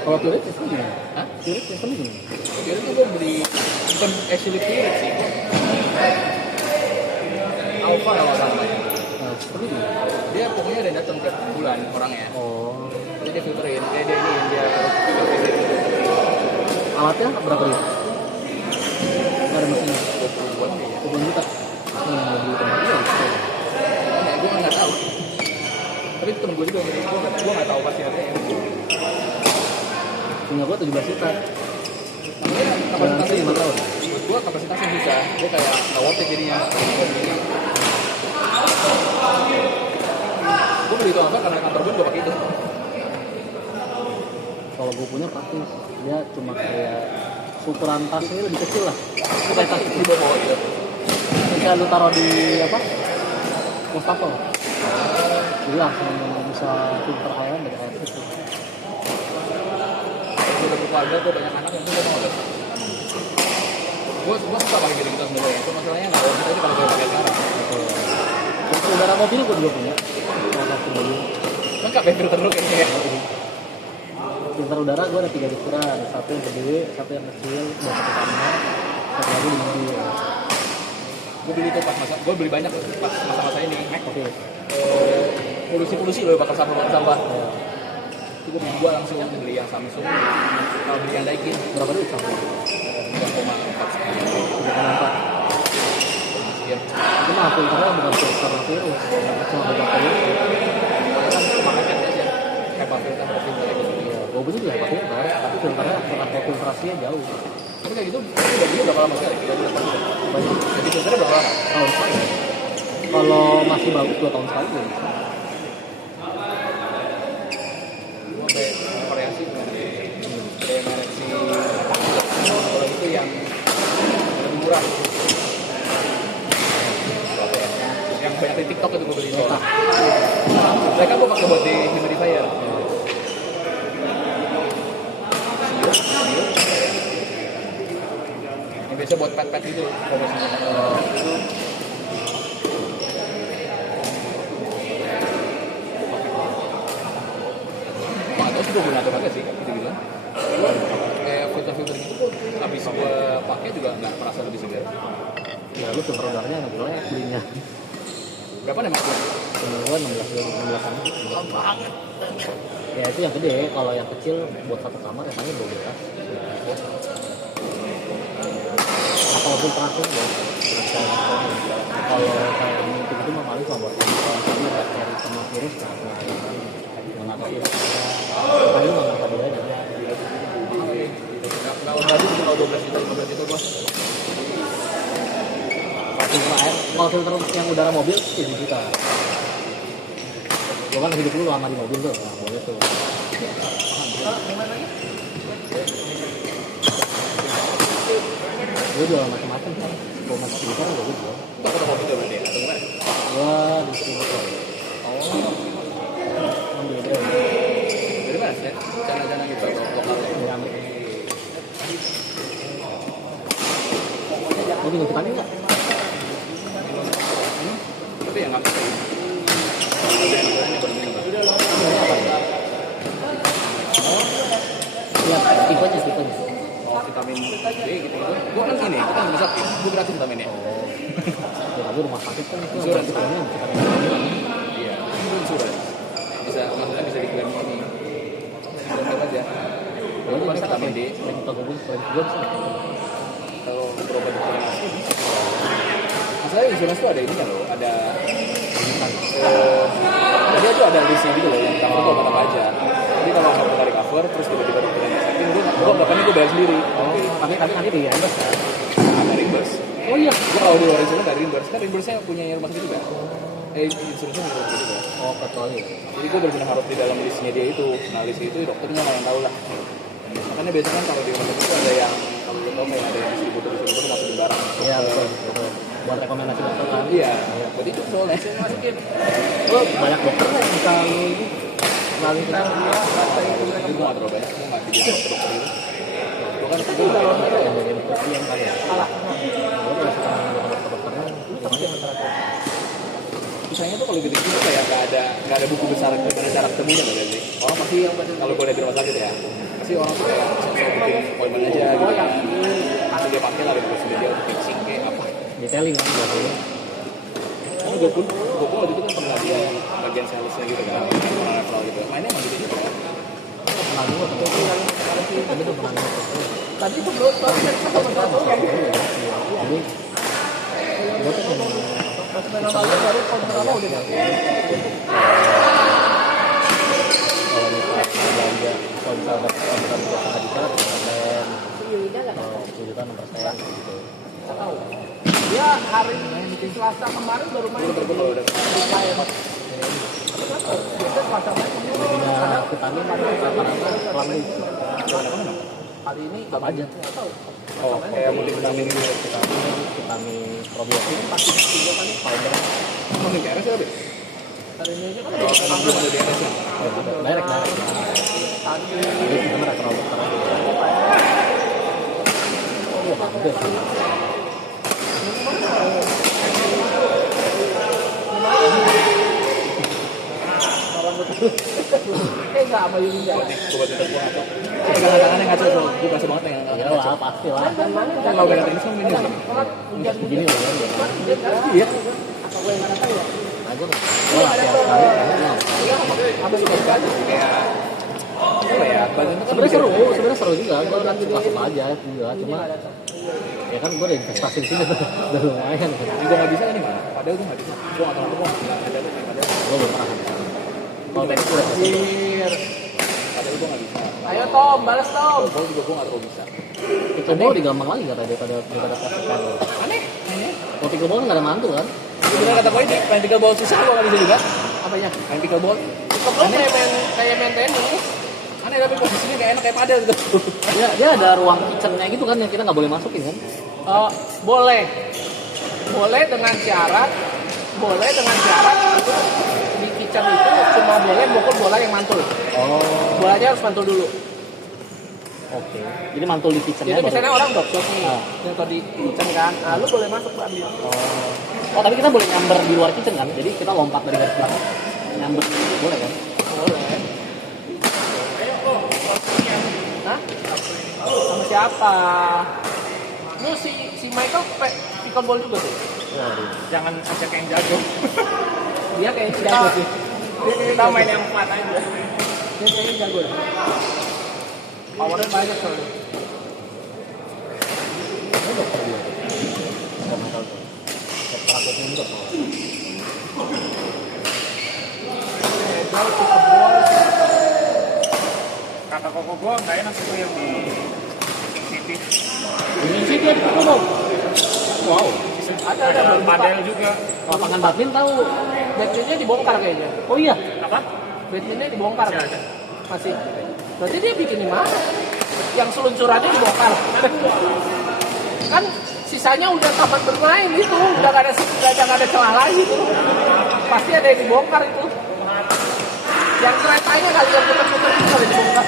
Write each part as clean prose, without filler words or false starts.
Kalau Pureit sistem gimana? Hah? Pureit sistem gimana? Kira tuh gue beli bukan actually Pureit sih. Alpha kalau nggak namanya. Nah, sistemnya gimana? Dia pokoknya ada datang tiap bulan orangnya. Oh, Jadi dia filterin, dia filterin alatnya berapa dia? Ada mesinnya? 20-an kayaknya. 20 juta. Beli tempat dia. Ya, gue nggak tahu. Tapi temen gue juga yang gue nggak tahu pasti harganya. Punya gua 17 juta. Makanya kapasitasnya 5 tahun. menurut gue kapasitasnya bisa. Dia kayak nggak worth it jadinya. Gue beli itu apa karena kantor gue pakai itu. Kalau gua punya praktis, dia cuma kayak ukuran tasnya lebih kecil lah. Kayak tas Di bawah gitu. bisa lu taruh di apa? Wastafel. Jadi langsung bisa filter air dari air itu. Gue udah berkeluarga, gue banyak anak yang gue mau ada. Gue suka pakai gitu sebenarnya. Itu masalahnya nggak worth it aja kalau gue pakai sekarang. Filter udara mobil gua juga punya. Kalau mobil. Lengkap ya filter lu kayaknya. Filter udara gua ada 3 ukuran, ada satu yang gede, satu yang kecil, ada satu kamar, satu lagi di mobil. Gue beli itu pas masa, gue beli banyak pas masa-masa ini. Oke. Polusi lo bakal sampah. Ya. Itu gue langsung beli yang Samsung, kalau beli yang Daikin Berapa duit sampai? 2,4 sekian. 3,4. Sekian. Itu mah filternya bukan filter virus, cuma buat virus. Kan pakai aja. HEPA filter gitu. Iya, gua punya juga pakai filter, tapi filternya cara filtrasinya jauh. Tapi kayak gitu, udah beli berapa lama sekali? 3 bulan sekali. Banyak Jadi filternya berapa lama? tahun sekali. Kalau masih bagus 2 tahun sekali ya bisa. Gue sampai variasi kayak merek kalau itu yang lebih murah. Berapa ya? Yang banyak di TikTok itu gue beli itu. Mereka gue pakai buat di humidifier. Yang biasa buat pet-pet gitu. Atau sih gue guna atau kagak sih gitu bilang. Kayak filter-filter gitu tuh habis gue pakai juga nggak merasa lebih segar. Ya lu filter udaranya yang jelek belinya. Berapa nih mas? Gua 16-an. Mahal banget. Ya itu yang gede, kalau yang kecil buat satu kamar ya paling 12. Atau filtrasi ya. Kalau kayak gitu mah paling cuma buat bakteri sama virus nggak tahu ya. Paling nggak tahu bedanya. Nggak usah lagi kalau 12 juta 15 juta gua. Filter air, kalau filter yang udara mobil 7 juta. Gua kan hidup dulu lama di mobil tuh, nah, boleh tuh. Gue jual macam-macam kan. Gua masuk filter gue jual. Itu foto kopi tuh berarti ya? Atau gimana? Gua distributor. Ambil deh. Dari mana sih? Channel-channel gitu atau lokalnya? Diambil. Lu bingung vitamin nggak? Tapi ya nggak bisa. Ya, tipenya. Oh, vitamin D gitu. Gua kan ini, kita nggak bisa. Gua gratis vitaminnya. Oh. Ya, tapi rumah sakit kan itu Insurans. vitamin. Iya, itu insurans. Bisa, maksudnya bisa diklaim ini. Klaim aja. Gua Kalau bisa vitamin D, yang kita gua bisa. kalau berobat koordinasi. Masalahnya insurans tuh ada ininya loh, ada dia tuh ada listnya gitu loh yang cover tuh apa aja. Jadi kalau nggak pernah cover terus tiba-tiba dokternya sakit, gue bahkan gue bayar sendiri. Oh, tapi nanti di reimburse kan? Ada reimburse. Oh iya. Gue kalau di luar insurans ada reimburse, kan reimburse-nya punya rumah sakit juga. Insurans-nya punya rumah sakit juga. Oh, kecuali. Jadi gue benar-benar harus di dalam listnya dia itu. Nah list itu dokternya nggak yang tahu lah. Makanya biasanya kan kalau di rumah sakit itu ada yang kalau lu tahu kayak ada yang distributor masukin barang. Iya, betul. Buat rekomendasi dokter kan? Iya, jadi itu soalnya masukin. Oh, banyak dokter yang bisa lu ini melalui kita. Jadi gue nggak terlalu banyak, gue nggak dibilang dokter itu. Gue kan Tapi kalau ada yang dari dokter yang kali ya. Salah. Gue kalau suka dokter-dokternya, lu sama aja masyarakat. Misalnya tuh kalau gitu-gitu kayak nggak ada buku besar gimana cara ketemunya nggak sih? Oh pasti yang kalau gue ada di rumah sakit ya, sih orang tuh kayak sok-sok bikin appointment aja gitu kan. Langsung dia pakai lah di kursi dia untuk fixing kayak apa. Detailing kan biasanya. Karena gue pun waktu itu kan pernah dia bagian salesnya gitu kan, pernah level gitu. Mainnya emang gitu juga. Pernah juga tapi itu pernah juga. Tadi itu belum tahu kan sama Jadi gue tuh memang pas main lama baru tahun pertama udah nggak. kalau misalnya belanja kalau misalnya dapat orderan dua setengah juta 10% 10 juta 6% gitu. Nggak tahu. Dia hari Selasa kemarin baru main. Gue kalau udah Saya Pak. Biasanya Selasa main. Jadinya vitamin rata-rata pelan Hari ini apa aja. nggak tahu. oh kayak multivitamin gitu. Vitamin probiotik Pasti juga kan powder Emang di KRS ya deh? hari ini aja kan Oh, emang belum ada DRS ya? direct tadi jadi kita nggak terlalu terang oh hampir nggak sama Yuli ya. Coba tutup gua ngaco. Tangan-tangannya ngaco tuh. Gue kasih banget yang iya lah pasti lah Kan kalau gak ini sama ini. enggak begini loh ya Iya. Apa gue yang nggak tahu ya? aja lah oh latihan sekali Apa sih kayak apa ya? Badan itu kan sebenarnya seru juga gue suka aja juga cuma ya kan gue udah investasi di sini udah lumayan kan Gue gak bisa nih mana? Padahal gue gak bisa. Gue gak tahu apa. gue belum pernah kalau tadi gue udah Anjir. Padahal gue gak bisa. Ayo Tom, balas Tom. Gue juga gue gak terlalu bisa. pickleball lebih gampang lagi kata daripada plastik kan Aneh. kalau pickleball nggak ada mantu kan Bener kata gue ini, main pickleball susah gue gak bisa juga. Apanya? Main pickleball. Pickleball kayak main tenis. Aneh tapi posisinya gak enak kayak padel gitu. dia ada ruang kitchennya gitu kan yang kita nggak boleh masukin kan Boleh. Boleh dengan syarat itu di kitchen itu cuma boleh mukul bola yang mantul. oh Bolanya harus mantul dulu. oke jadi mantul di kitchennya Jadi misalnya orang drop shot nih, Ah. yang tadi di kitchen kan, lu boleh masuk ambil. oh tapi kita boleh nyamber di luar kitchen kan jadi kita lompat dari garis belakang nyamber boleh kan Boleh. Hah? Sama siapa? Lu si Michael pickleball juga tuh. waduh Jangan ajak yang jago. Dia kayak jago sih. Kita main yang 4 aja. Dia kayaknya jago deh. Powernya banyak soalnya. ini dokter dia nggak tahu tuh dokter aku pun juga tahu Pedal, pickleball. Kata koko gue gak enak itu yang di City. ini sih dia di pickleball wow Ada baru buka. Padel juga. lapangan badminton tahu Badmintonnya dibongkar kayaknya. oh iya Apa? Badmintonnya dibongkar Masih kan? ada. Masih. Berarti dia bikin di mana? Yang seluncurannya dibongkar. Kan sisanya udah tamat bermain itu, udah gak ada celah lagi tuh. Pasti ada yang dibongkar itu. Yang keretanya kali yang putar-putar itu kali dibongkar.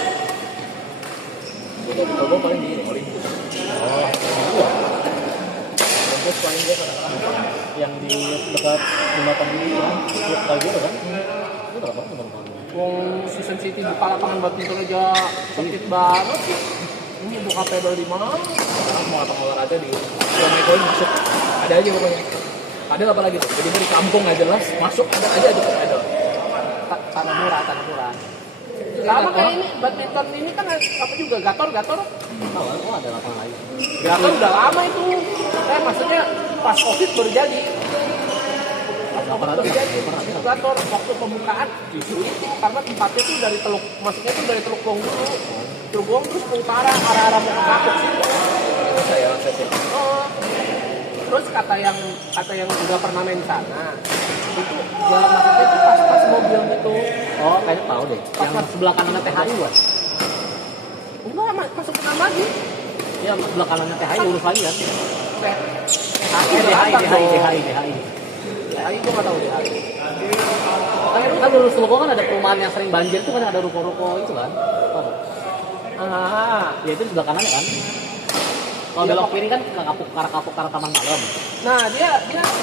Gue paling di paling oh iya terus paling dia kadang-kadang yang di dekat jembatan ini kan klub kayak gitu kan itu berapa teman-teman Wong Season City buka lapangan badminton aja sempit banget. Ini buka pedal di mana? sekarang mau apa olahraga di Michael masuk ada aja pokoknya. Padel apa lagi tuh? Jadi dari kampung nggak jelas masuk ada aja tuh padel. Tanah murah. Lama kayak ini badminton ini kan apa juga gator. tahu kan oh ada lapangan lain Gator udah lama itu. Maksudnya pas Covid baru jadi. pernah tuh Gator waktu pembukaan justru itu karena tempatnya tuh dari Teluk, maksudnya tuh dari Teluk Gong dulu. Teluk Gong terus ke utara arah-arah mau ke Kapuk sih. Saya akses. Oh. Terus kata yang udah pernah main di sana itu jalan masuknya tuh pas mobil gitu. oh kayaknya tahu deh yang sebelah kanannya THI buat Enggak masuk ke lagi. iya sebelah kanannya THI lurus lagi kan DHI DHI gue nggak tahu DHI. kan lurus Teluk kan ada perumahan yang sering banjir tuh kan ada ruko-ruko itu kan oh. Ya itu sebelah kanannya kan kalau belok kiri kan ke arah Taman Malam Nah dia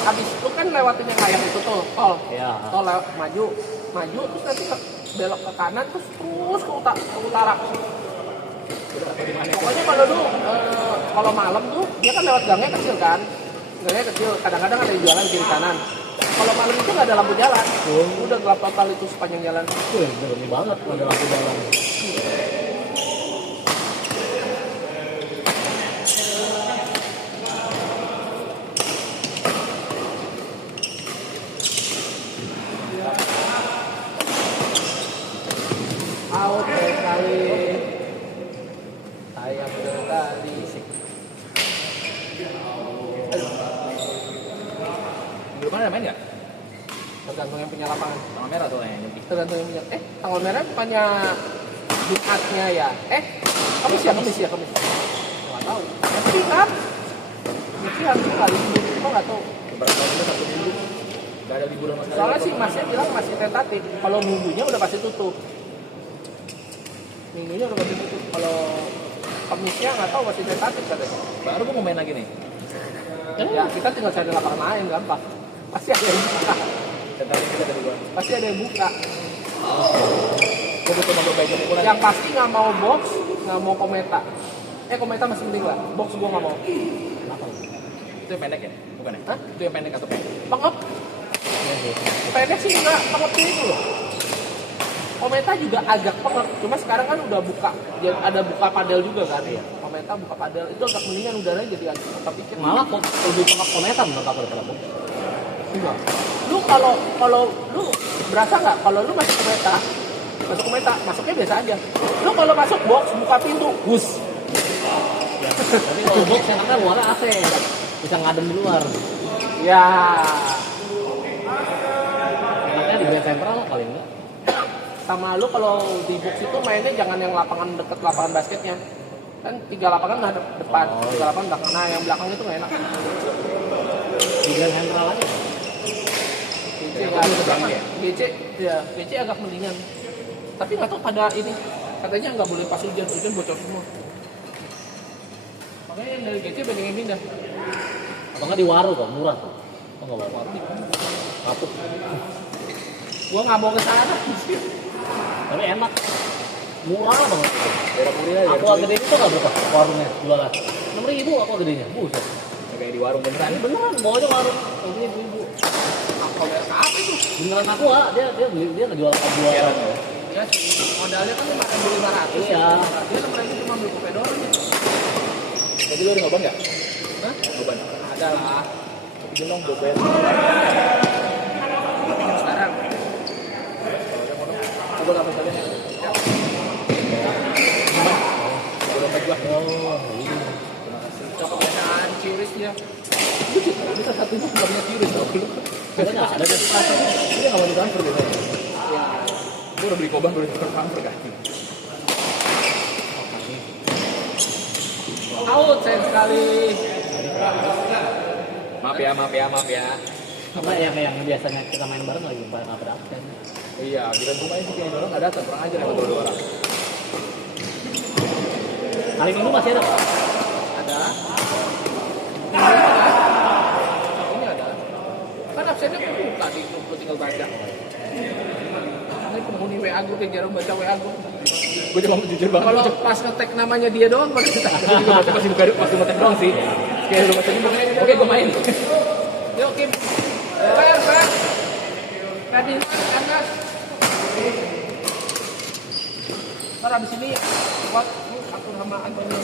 habis itu kan lewatin yang layang itu tuh tol. iya Tol maju terus nanti belok ke kanan terus ke utara. Pokoknya kalau lu kalau malam tuh dia kan lewat gangnya kecil kan, gangnya kecil. Kadang-kadang ada yang jualan kiri kanan. Kalau malam itu nggak ada lampu jalan, udah gelap total itu sepanjang jalan. Berani banget ada lampu jalan. Out sekali. Sayang sekali. Belum ada main nggak? Tergantung yang punya lapangan. Tanggal merah tuh yang nyepi. Tergantung yang punya. Tanggal merah bukannya Jumatnya ya? Kamis ya? Nggak tahu. Tapi kan? Mungkin harus kali ini. Kok nggak tahu? Beberapa tahun itu 1 minggu. Gak ada liburan sama sekali. Soalnya sih masnya bilang masih tentatif. Kalau minggunya udah pasti tutup. Minggunya udah pasti tutup. Kalau Kamisnya nggak tahu masih tentatif katanya. Baru gue mau main lagi nih. Ya kita tinggal cari lapangan lain gampang. Pasti ada yang buka. Tentang kita tadi gue. Pasti ada yang buka. Gue butuh nomor baik ukuran. Yang pasti nggak mau box, nggak mau kometa. Kometa masih mending lah. Box gua nggak mau. Kenapa? Itu yang pendek ya? Bukan ya? Hah? Itu yang pendek atau pendek? Pengep. Pendek sih nggak pengepnya itu loh. Kometa juga agak pengep. Cuma sekarang kan udah buka. Dia ada buka padel juga kan ya. Kometa buka padel itu agak mendingan udaranya jadi agak pikir. Malah kok lebih pengap kometan menurut aku daripada box. Enggak. Lu kalau lu berasa nggak kalau lu masuk kometa, masuknya biasa aja. Lu kalau masuk box buka pintu, bus. Tapi kalau box enaknya luarnya AC, bisa ngadem di luar. Ya. Enaknya di band sentral paling enggak. Sama lu kalau di box itu mainnya jangan yang lapangan deket lapangan basketnya. Kan 3 lapangan nggak depan, 3 lapangan belakang. Nah yang belakang itu nggak enak. Di band sentral aja. GC agak mendingan. Tapi nggak tahu pada ini katanya nggak boleh pas hujan bocor semua. Makanya yang dari GC banyak yang pindah. Atau nggak di waru kok, murah tuh. Kok nggak bawa waru? Kapuk. Gua nggak mau ke sana. Tapi enak. Murah banget. Daerah Puri aja. Aku gede itu nggak berapa warungnya jualan. 6.000 aku gedenya. Buset. Kayak di warung beneran. Ini beneran bawa aja warung. Harganya 1.000. Apa apa itu? Beneran aku dia beli dia ngejual aku Heran ya. Ya modalnya kan 5.500. Iya. Dia mereka cuma beli kopi doang. Jadi lu udah ngoban nggak? Hah? Ngoban. Ada lah. Bikin dong dompet. Sekarang. Coba apa saja nih? Gue dompet gua. Oh, ini. Kebiasaan ciris dia. Bisa satunya punya ciris loh. Kayaknya ada deh. Ini nggak mau ditransfer biasanya. Ya. Gue udah beli koban, udah ditransfer kan. Out sayang sekali. Maaf ya. Apa yang biasanya kita main bareng lagi pada nggak berabsen. Iya, bilang rumahnya sih kayaknya orang nggak datang, kurang ajar yang dua orang. Hari Minggu masih ada. Ada. Ini ada. Kan absennya kebuka di grup lu tinggal baca. Ini penghuni WA gue yang jarang baca WA gue. Gue cuma jujur banget. Kalau pas ngetek namanya dia doang baru kita. Gue baca masih buka masih ngetek doang sih. Kayak lu baca oke gue main. Yuk Kim. Fair. Tadi Anas. Ntar abis ini buat aku sama Antonio.